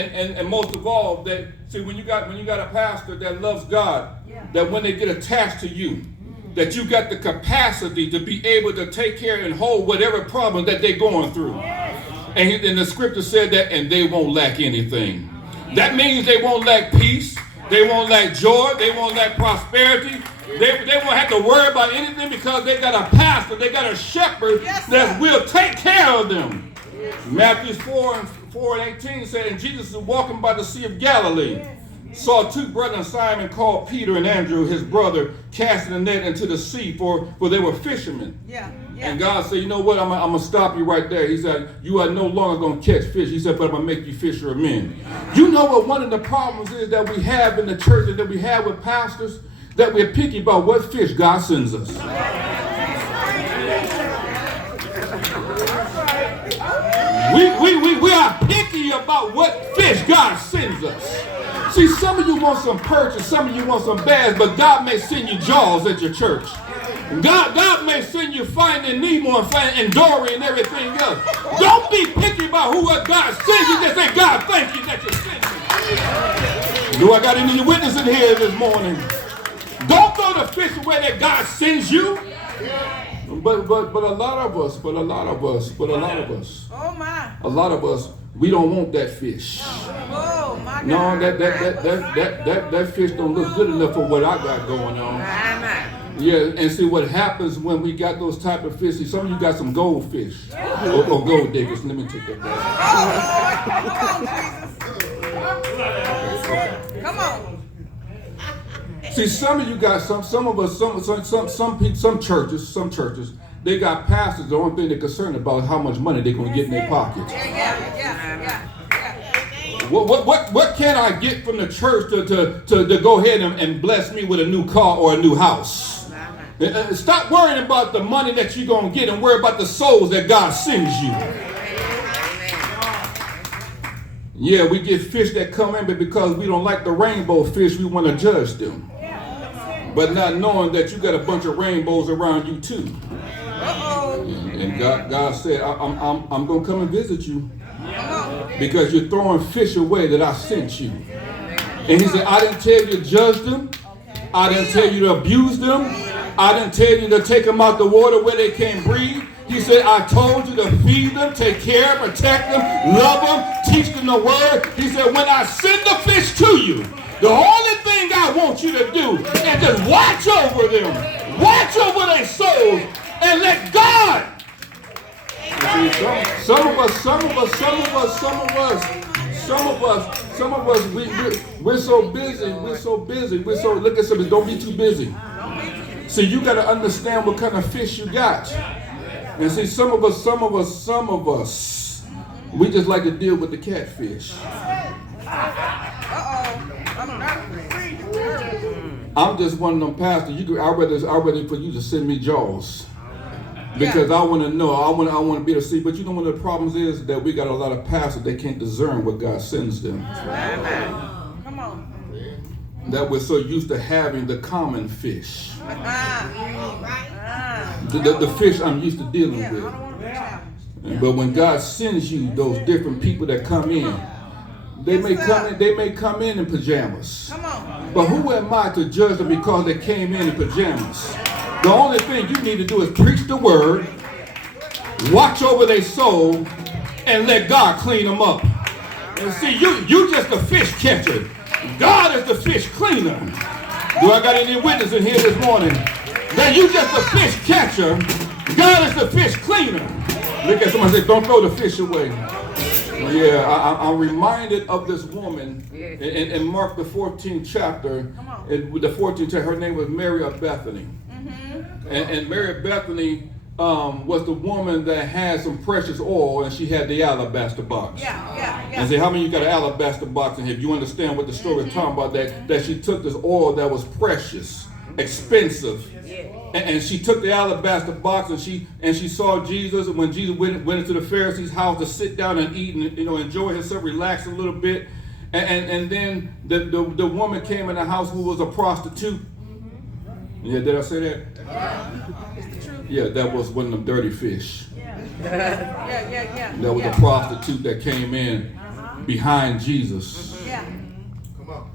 And most of all, that see when you got a pastor that loves God, that when they get attached to you, that you got the capacity to be able to take care and hold whatever problem that they're going through. And the scripture said that, and they won't lack anything. That means they won't lack peace, they won't lack joy, they won't lack prosperity. They won't have to worry about anything because they got a pastor, they got a shepherd that will take care of them. Matthew 4:18 said, and Jesus was walking by the Sea of Galilee, saw two brethren, Simon called Peter and Andrew, his brother, casting a net into the sea, for they were fishermen. And God said, you know what, I'm going to stop you right there. He said, you are no longer going to catch fish. He said, but I'm going to make you fisher of men. You know what one of the problems is that we have in the church and that we have with pastors? That we're picky about what fish God sends us. We are picky about what fish God sends us. See, some of you want some perch and some of you want some bass, but God may send you Jaws at your church. God may send you Finding Nemo and Dory and everything else. Don't be picky about what God sends you. Just say, God, thank you that you sent me. Do I got any witnesses here this morning? Don't throw the fish away that God sends you. But a lot of us, we don't want that fish. Oh my God. No, that fish don't look good enough for what I got going on. Yeah, and see what happens when we got those type of fish. See, some of you got some goldfish or gold diggers. Let me take that back. Come on. See, some of you got some churches, they got pastors. The only thing they're concerned about is how much money they're going to get in their pockets. What can I get from the church to go ahead and bless me with a new car or a new house? Stop worrying about the money that you're going to get and worry about the souls that God sends you. Yeah, we get fish that come in, but because we don't like the rainbow fish, we want to judge them. But not knowing that you got a bunch of rainbows around you too. And God said, I'm going to come and visit you because you're throwing fish away that I sent you. And he said, I didn't tell you to judge them. I didn't tell you to abuse them. I didn't tell you to take them out the water where they can't breathe. He said, I told you to feed them, take care, protect them, love them, teach them the word. He said, when I send the fish to you, the only thing I want you to do is just watch over them, watch over their souls, and let God. See, some of us, we're so busy. Look at something, don't be too busy. See, you got to understand what kind of fish you got. And see, some of us, we just like to deal with the catfish. I'm just one of them pastors. I'd rather for you to send me Jaws. Because I want to know, I want to be able to see. But you know one of the problems is that we got a lot of pastors, they can't discern what God sends them. Come on. That we're so used to having the common fish. The fish I'm used to dealing with. But when God sends you those different people that come in, they may come in pajamas. But who am I to judge them because they came in pajamas? The only thing you need to do is preach the word, watch over their soul, and let God clean them up. And see, you just a fish catcher. God is the fish cleaner. Do I got any witnesses in here this morning? That you just a fish catcher. God is the fish cleaner. Look at somebody and say, don't throw the fish away. Yeah, I'm reminded of this woman in Mark the 14th chapter. With the 14th chapter, her name was Mary of Bethany. And Mary of Bethany was the woman that had some precious oil, and she had the alabaster box. And say, how many of you got an alabaster box in here? If you understand what the story is talking about, that she took this oil that was precious, expensive, and she took the alabaster box, and she saw Jesus. And when Jesus went into the Pharisees' house to sit down and eat and enjoy himself, relax a little bit, and then the woman came in the house who was a prostitute. Yeah, did I say that? Yeah, that was one of them dirty fish. That was a prostitute that came in behind Jesus. Yeah.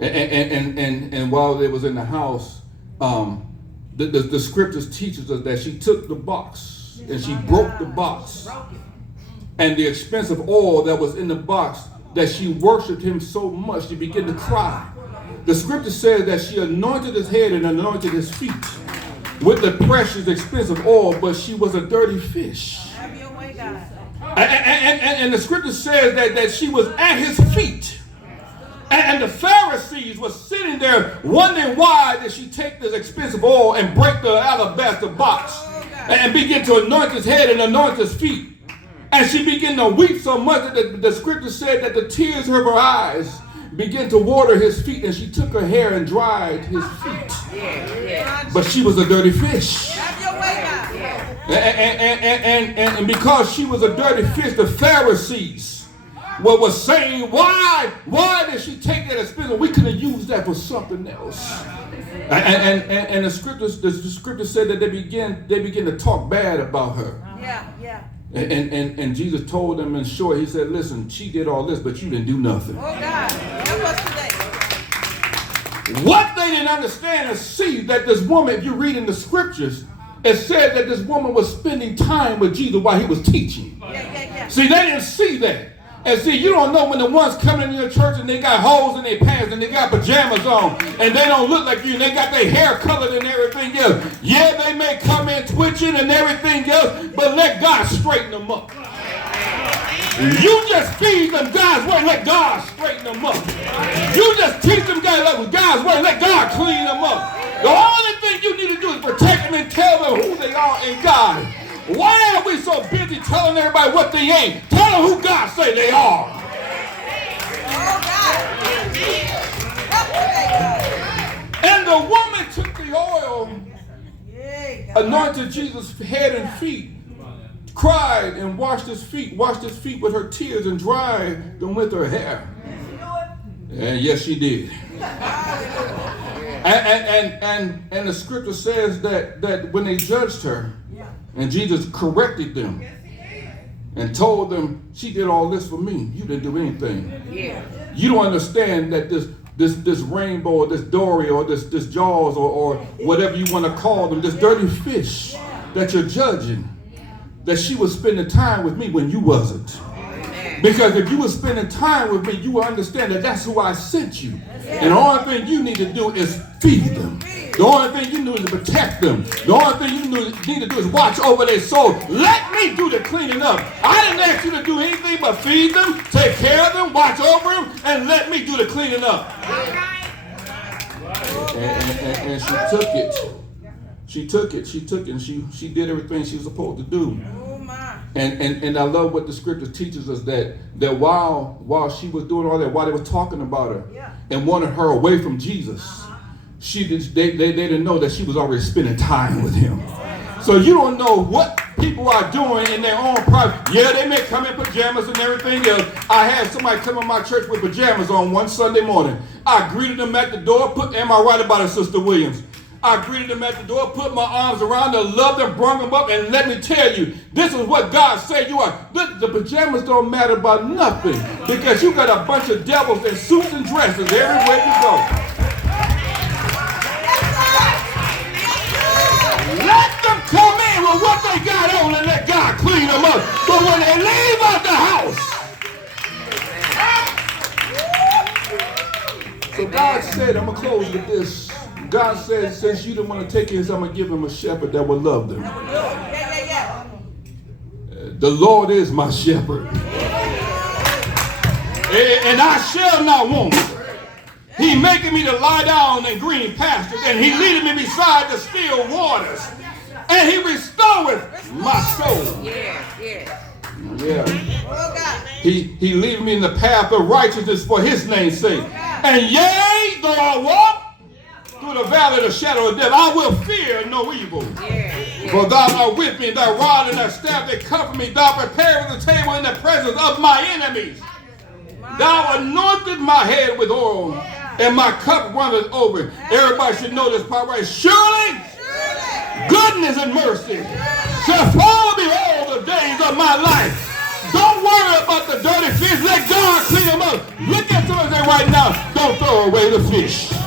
And while they was in the house, the scriptures teaches us that she took the box and she broke the box. And the expensive oil that was in the box, that she worshiped him so much, she began to cry. The scripture says that she anointed his head and anointed his feet with the precious, expensive oil, but she was a dirty fish. Have your way, God. And the scripture says that she was at his feet. And the Pharisees were sitting there wondering why did she take this expensive oil and break the alabaster box and begin to anoint his head and anoint his feet. And she began to weep so much that the scripture said that the tears of her eyes began to water his feet, and she took her hair and dried his feet. But she was a dirty fish. Have your way, God. And because she was a dirty fish, the Pharisees were saying, why did she take that expensive? We could have used that for something else. And the scripture said that they began to talk bad about her. Yeah. And Jesus told them in short, he said, listen, she did all this, but you didn't do nothing. Oh, God. Help us today. What they didn't understand is see that this woman, if you read in the scriptures, it said that this woman was spending time with Jesus while he was teaching. Yeah. See, they didn't see that. And see, you don't know when the ones coming into your church and they got holes in their pants and they got pajamas on and they don't look like you and they got their hair colored and everything else. Yeah, they may come in twitching and everything else, but let God straighten them up. You just feed them God's word, let God straighten them up. You just teach them God's word, let God clean them up. The only thing you need to do is protect them and tell them who they are in God. Why are we so busy telling everybody what they ain't? Tell them who God say they are. Oh, God. And the woman took the oil, Yeah, anointed Jesus' head and feet, cried and washed his feet with her tears and dried them with her hair. And yes, she did. And the scripture says that when they judged her, and Jesus corrected them and told them, she did all this for me. You didn't do anything. Yeah. You don't understand that this rainbow or this dory or this jaws or whatever you want to call them, this dirty fish that you're judging, that she was spending time with me when you wasn't. Because if you were spending time with me, you will understand that that's who I sent you. And the only thing you need to do is feed them. The only thing you need is to protect them. The only thing you need to do is watch over their soul. Let me do the cleaning up. I didn't ask you to do anything but feed them, take care of them, watch over them, and let me do the cleaning up. And she took it. She took it, and she did everything she was supposed to do. And I love what the scripture teaches us that while she was doing all that, while they were talking about her and wanted her away from Jesus, they didn't know that she was already spending time with him. So you don't know what people are doing in their own private. Yeah, they may come in pajamas and everything else. I had somebody come in my church with pajamas on one Sunday morning. I greeted them at the door. Am I right about it, Sister Williams? I greeted them at the door, put my arms around them, loved them, brung them up, and let me tell you, this is what God said you are. The pajamas don't matter about nothing because you got a bunch of devils in suits and dresses everywhere you go. Let them come in with what they got on and let God clean them up. But when they leave out the house, so God said, I'm going to close with this. God said, since you didn't want to take his, I'm going to give him a shepherd that will love them. The Lord is my shepherd. And I shall not want. He making me to lie down in green pastures, and he leading me beside the still waters. And he restoreth my soul. Yeah. He leading me in the path of righteousness for his name's sake. And yea, though I walk through the valley of the shadow of death, I will fear no evil. For thou art with me, thy rod and thy staff, they comfort me. Thou preparest the table in the presence of my enemies. Thou anointed my head with oil, and my cup runneth over. Everybody should know this part right. Surely, goodness and mercy shall follow me all the days of my life. Don't worry about the dirty fish. Let God clean them up. Look at somebody right now. Don't throw away the fish.